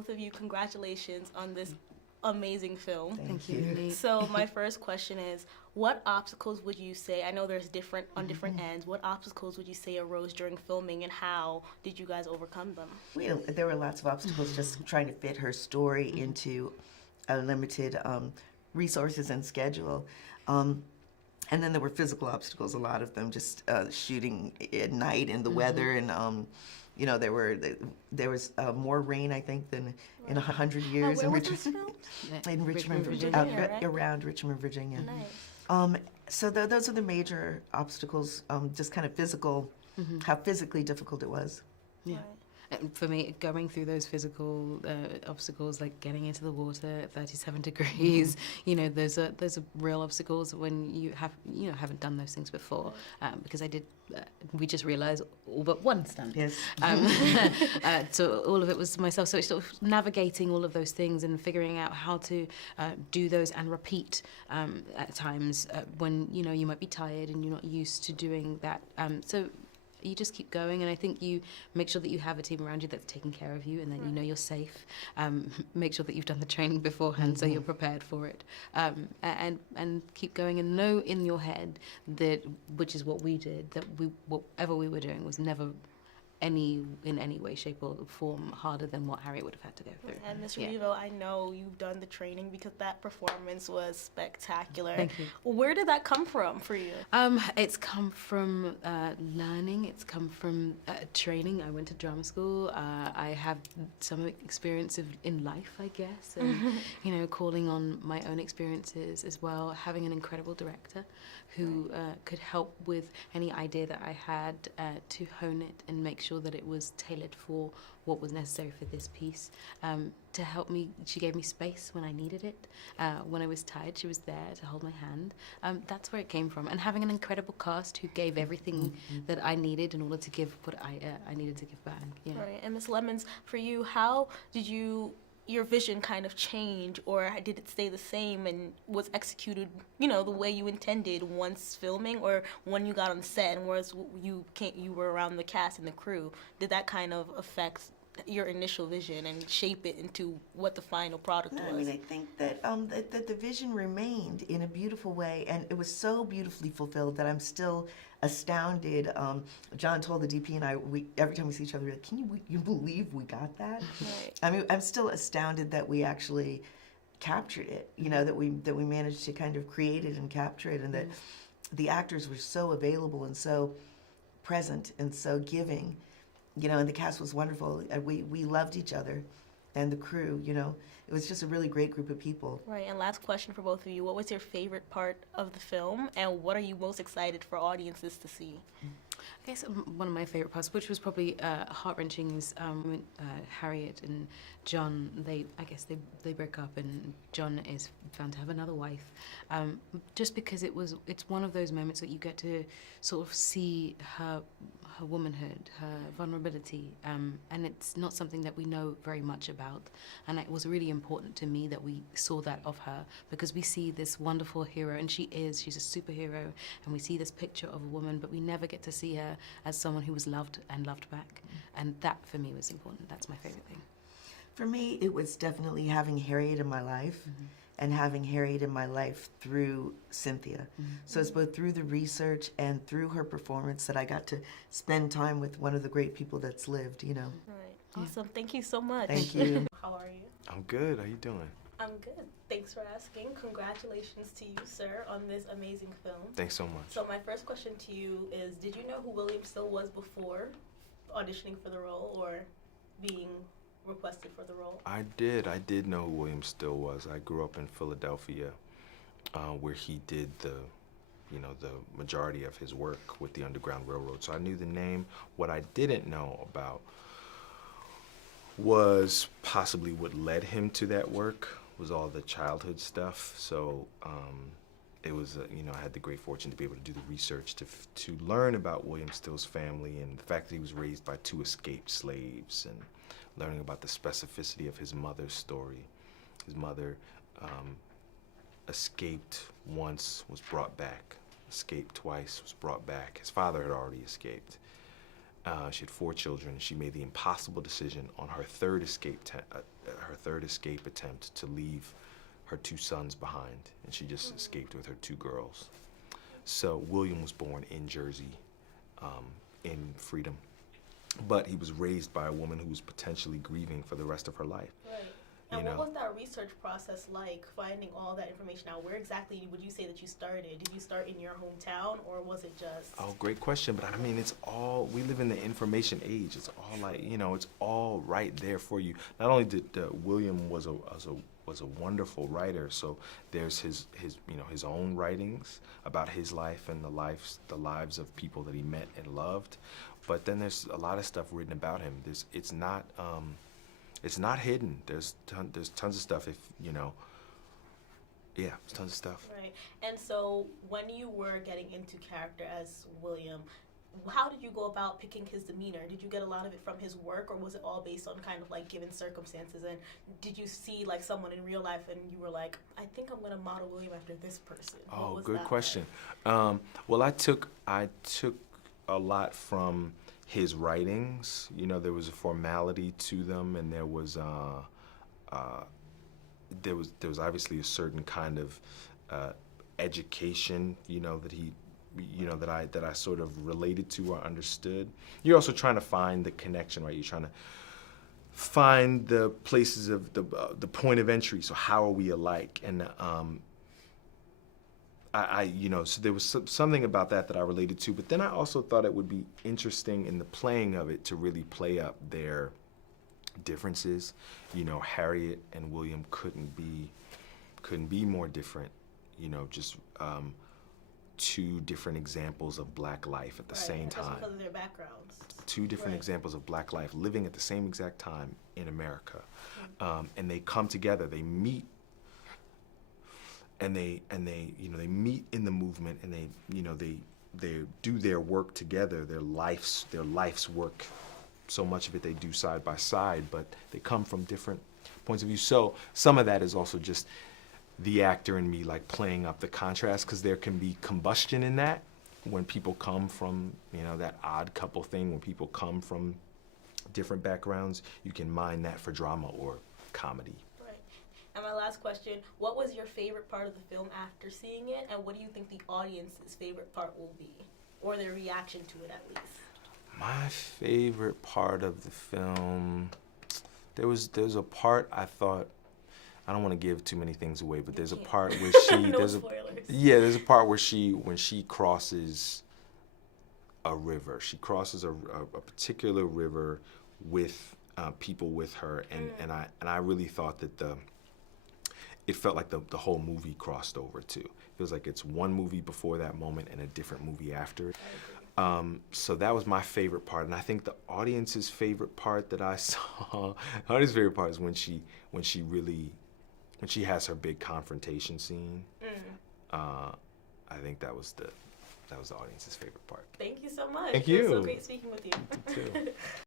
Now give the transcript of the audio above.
both of you, congratulations on this amazing film. Thank you. Lenique. So my first question is, what obstacles would you say, I know there's different on different ends, what obstacles would you say arose during filming and how did you guys overcome them? There were lots of obstacles just trying to fit her story into a limited resources and schedule. And then there were physical obstacles, a lot of them, just shooting at night in the weather, and you know, there was more rain, I think, than in 100 years. Where was this filmed? In Richmond, Virginia, right? around Richmond, Virginia. Nice. So those are the major obstacles, just kind of physical, how physically difficult it was. Yeah. Right. And for me, going through those physical obstacles, like getting into the water at 37 degrees, you know, those are real obstacles when you haven't done those things before. Because we just realized all but one stunt. Yes. So all of it was myself. So it's sort of navigating all of those things and figuring out how to do those and repeat at times when, you know, you might be tired and you're not used to doing that. So you just keep going, and I think you make sure that you have a team around you that's taking care of you, and then you know you're safe. Make sure that you've done the training beforehand so you're prepared for it, and keep going, and know in your head that, which is what we did, that whatever we were doing was never in any way, shape, or form harder than what Harriet would have had to go through. And Ms. Erivo, I know you've done the training because that performance was spectacular. Thank you. Where did that come from for you? It's come from learning. It's come from training. I went to drama school. I have some experience in life, I guess, and you know, calling on my own experiences as well. Having an incredible director who could help with any idea that I had to hone it and make sure that it was tailored for what was necessary for this piece. To help me, she gave me space when I needed it. When I was tired, she was there to hold my hand. That's where it came from. And having an incredible cast who gave everything that I needed in order to give what I needed to give back. Yeah. Right. And Ms. Lemmons, for you, how did your vision kind of change, or did it stay the same and was executed, you know, the way you intended once filming, or when you got on set and whereas you were around the cast and the crew? Did that kind of affect your initial vision and shape it into what the final product was? I mean, I think that that the vision remained in a beautiful way, and it was so beautifully fulfilled that I'm still astounded. John told the DP and I, every time we see each other, we're like, can you believe we got that? Right. I mean, I'm still astounded that we actually captured it, you know, that we managed to kind of create it and capture it, and that the actors were so available and so present and so giving, you know, and the cast was wonderful. We loved each other, and the crew, you know, it was just a really great group of people. Right, and last question for both of you. What was your favorite part of the film, and what are you most excited for audiences to see? I guess one of my favorite parts, which was probably heart-wrenching, is when Harriet and John, I guess they broke up, and John is found to have another wife. Just because it's one of those moments that you get to sort of see her womanhood, her vulnerability, and it's not something that we know very much about. And it was really important to me that we saw that of her, because we see this wonderful hero, and she's a superhero, and we see this picture of a woman, but we never get to see her as someone who was loved and loved back. And that, for me, was important. That's my favorite thing. For me, it was definitely having Harriet in my life, and having Harriet in my life through Cynthia. So it's both through the research and through her performance that I got to spend time with one of the great people that's lived, you know. Right. Awesome. Thank you so much. Thank you. How are you? I'm good. How you doing? I'm good. Thanks for asking. Congratulations to you, sir, on this amazing film. Thanks so much. So my first question to you is, did you know who William Still was before auditioning for the role or being requested for the role? I did know who William Still was. I grew up in Philadelphia, where he did the majority of his work with the Underground Railroad. So I knew the name. What I didn't know about was possibly what led him to that work was all the childhood stuff. So it was, I had the great fortune to be able to do the research to learn about William Still's family and the fact that he was raised by 2 escaped slaves, and learning about the specificity of his mother's story. His mother escaped once, was brought back, escaped twice, was brought back. His father had already escaped. She had 4 children. She made the impossible decision on her third escape her third escape attempt to leave her 2 sons behind, and she just escaped with her 2 girls. So William was born in Jersey, in freedom, but he was raised by a woman who was potentially grieving for the rest of her life. Right. And what was that research process like, finding all that information out? Where exactly would you say that you started? Did you start in your hometown, or was it just... Oh, great question. But I mean, it's all, we live in the information age. It's all like, you know, it's all right there for you. Not only did William was a wonderful writer, so there's his you know, his own writings about his life and the lives of people that he met and loved. But then there's a lot of stuff written about him. It's not hidden. There's tons of stuff. If you know, yeah, there's tons of stuff. Right. And so when you were getting into character as William, how did you go about picking his demeanor? Did you get a lot of it from his work, or was it all based on kind of like given circumstances? And did you see like someone in real life and you were like, I think I'm going to model William after this person? Oh, good question. Well, I took a lot from his writings. You know, there was a formality to them, and there was obviously a certain kind of education, you know, that he, you know, that I sort of related to or understood. You're also trying to find the connection, right? You're trying to find the places of the point of entry. So how are we alike? And I you know, so there was something about that I related to, but then I also thought it would be interesting in the playing of it to really play up their differences. You know, Harriet and William couldn't be more different, you know, just 2 different examples of Black life at the same time. Because of their backgrounds. 2 different examples of Black life living at the same exact time in America. And they come together, they meet, and they you know, they meet in the movement, and they, you know, they do their work together, their life's work. So much of it they do side by side, but they come from different points of view. So some of that is also just the actor in me, like playing up the contrast, because there can be combustion in that when people come from, you know, that odd couple thing, when people come from different backgrounds. You can mine that for drama or comedy. Right. And my last question, what was your favorite part of the film after seeing it, and what do you think the audience's favorite part will be, or their reaction to it at least? My favorite part of the film, there's a part I thought, I don't want to give too many things away, but there's a part where she No spoilers. there's a part where when she crosses a river. She crosses a particular river with people with her, and I really thought that it felt like the whole movie crossed over too. It feels like it's one movie before that moment and a different movie after it. So that was my favorite part, and I think the audience's favorite part that I saw, the audience's favorite part is when she has her big confrontation scene. I think that was the audience's favorite part. Thank you so much. Thank It was you. so great speaking with you. You too.